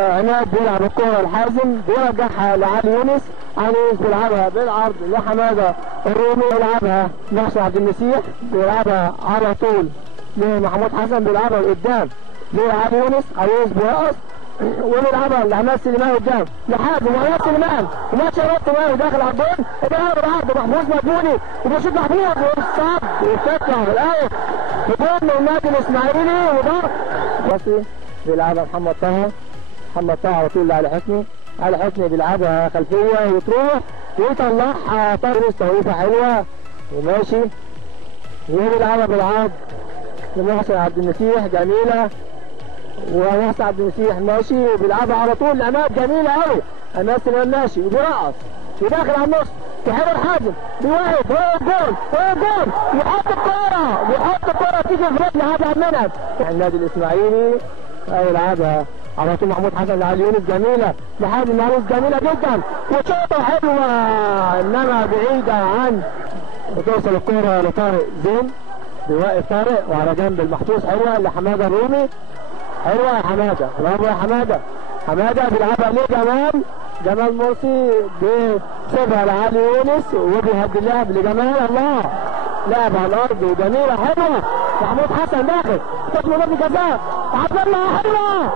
عناد بيلعب الكرة الحازم بيرجعها لعلي يونس. علي يونس بيلعبها بالعرض لحماده الرومي، بيلعبها ناصر عبد المسيح، بيلعبها على طول لمحمود حسن، بيلعبها لقدام لعلي يونس. علي يونس بيرقص وبيلعبها لعماد سليمان قدام لحازم، وعماد سليمان وماتش عماد سليمان داخل على الجول، بيلعب العرض محمود مدبولي وبيشوط محمود والصعب ويفتح الاول هجوم من النادي الاسماعيلي وضرب بصري. بيلعبها محمد طه، محمد طه على طول لعلي حسني، علي حسني بيلعبها خلفيه وتروح ويطلعها طارق، توقيفه حلوه وماشي، وبيلعبها بالعرض لمحسن عبد المسيح جميله، ومحسن عبد المسيح ماشي وبيلعبها على طول لعماد جميله قوي. عماد سليمان ماشي وبيرقص وداخل على النص تحرر الحازم بيوقف جول جول، يحط الكوره تيجي في رجل عبد المنعم. النادي الاسماعيلي يلعبها على طول محمود حسن لعلي يونس جميله لحازم يونس جميله جدا وشوطه حلوه انما بعيده عن، وتوصل الكوره لطارق زين، بيوقف طارق وعلى جنب المحطوط حلوه لحماده الرومي، حلوه يا حماده، برافو يا حماده. حماده بيلعبها جمال مرسي بيسيبها لعلي يونس وبيهدي اللعب لجمال، الله لعب على الارض وجميله حلوه. محمود حسن داخل تطلب ضربه جزاء، عبد الله حلوه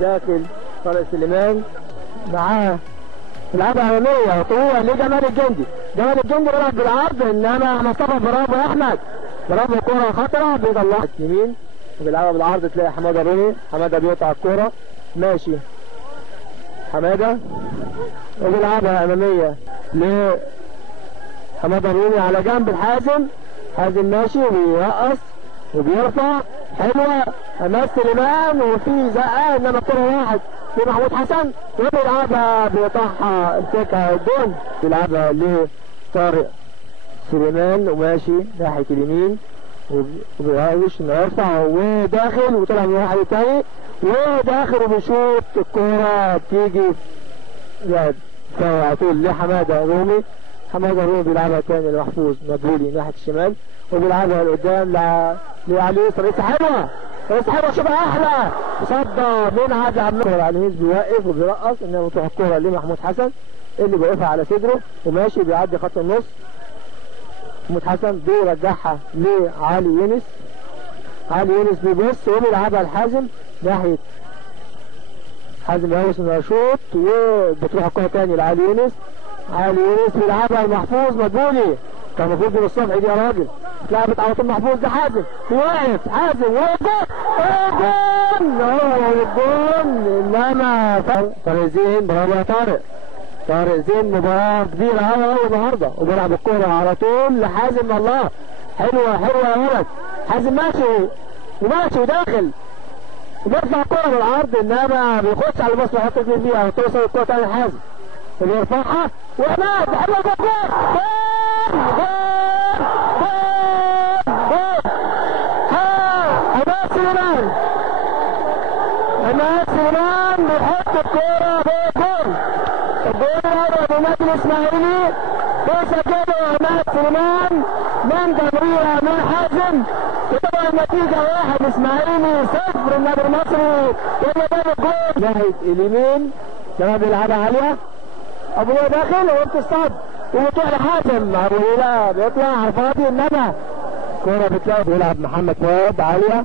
داخل طارق سليمان معاه بيلعبها اماميه وطلوع لجمال الجندي. جمال الجندي بيلعب بالعرض انما مصطفى برافو يا احمد، برافو كوره خطره بيطلعها اليمين وبيلعبها بالعرض، تلاقي حماده الرومي، حماده بيقطع الكوره ماشي حماده وبيلعبها اماميه لحماده الرومي على جنب الحازم، حازم ماشي وبيرقص وبيرفع حلوه عماد سليمان وفي زقه انما الكوره واحد لمحمود حسن وبيلعبها بيقطعها امسكها الجون، بيلعبها لطارق سليمان وماشي ناحيه اليمين وبيهوش انه يرفع وداخل وطلع من واحد تاني وداخل وبيشوط الكوره بتيجي على طول لحماده رومي. حماده رومي بيلعبها تاني لمحفوظ مدبولي ناحيه الشمال وبيلعبها لقدام لعلي يوسف. رئيس حلوه شوفها احلى صدى من عادل عبد المنعم. علي يوسف بيوقف وبيرقص انما بتروح الكوره لمحمود حسن اللي بيوقفها على صدره وماشي بيعدي خط النص. محمود حسن بيرجعها لعلي يونس، علي يونس بيبص وبيلعبها لحازم ناحيه حازم يونس انه يشوط وبتروح الكوره تاني لعلي يونس. علي يونس بيلعبها لمحفوظ مدبولي، كان المفروض من الصبح دي يا راجل، اتلعبت على طول محفوظ لحازم بيوقف حازم وجول انما طارق زين، برافو يا طارق زين، مباراة كبيرة قوي النهارده وبيلعب الكورة على طول لحازم. الله حلوة يا ولد، حازم ماشي وداخل وبيرفع الكورة بالعرض انما بيخش على الباص ويحط رجله فيها وتوصل الكورة تاني لحازم وبيرفعها وعماد حلوة جول عماد سليمان بيحط الكورة جول. الجول الأول للنادي الإسماعيلي بيسجله عماد سليمان من جمهورية من حازم، وطبعا النتيجة 1 إسماعيلي 0 النادي المصري. وجاب الجول ناحية اليمين لما بيلعبها عالية أبو ليلى داخل وبتصطاد وبتروح لحازم، أبو ليلى بيطلع على الفاضي انما كورة بتلاقي بيلعب محمد فؤاد عالية،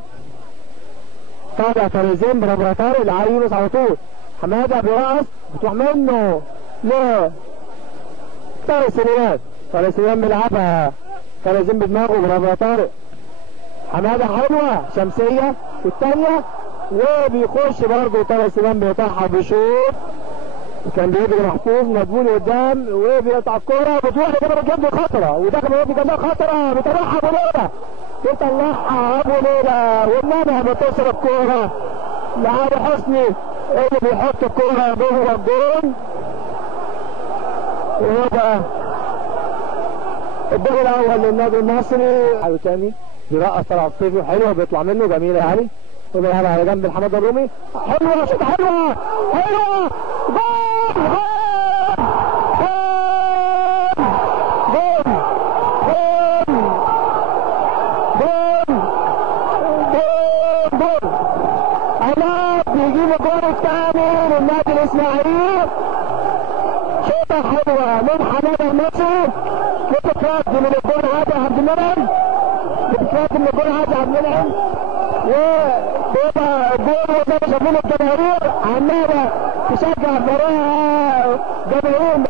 طالع طارق زين، برافو يا طارق لعلي يونس على طول. حماده بيرقص بتروح منه طارق سليمان بيلعبها طارق زين بدماغه، برافو يا طارق. حماده حلوه شمسيه والثانيه وبيخش برضه طارق سليمان بيقطعها بشوط، كان بيجري محفوظ مدبولي قدام وبيقطع الكوره بتروح لجبل الجنب خطره وداخل بيودي جنبها خطره بيطلعها ابو ليلى، بيطلعها ابو ليلى والنبي بتصل الكوره لعلي حسني اللي بيحط الكوره جوه الجون. ويبقى الدور الاول للنادي المصري. علي تاني بيرقص طلع الصيفي حلوه بيطلع منه جميله يا علي وبيلعبها على جنب حماده الرومي، حلوه شوط حلوه جول عماد بيجيب الجول الثاني للنادي الاسماعيلي. شوطه حلوه من حماده المصري، بتترد من الجول عادل عبد المنعم، بتترد من الجول عادل عبد المنعم، وبيبقى الجول وزي ما شايفين الجماهير عماله تشجع فريقها جماهير.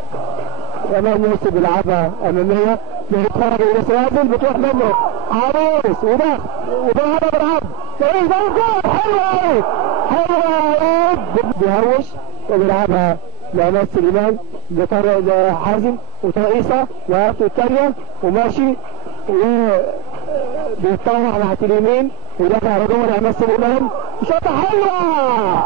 امام يوسف بيلعبها اماميه بيتفرج الى سوازن بتروح منه عروس وبيلعبها بالعرض. ايه ده الجول حلو قوي حلو قوي، بيهوش وبيلعبها لأناس سليمان لطارق حازم وترقيصه وقفته الثانيه وماشي وبيتطوع ناحيه اليمين ودافع رجوع لأناس سليمان. شوطه حلوه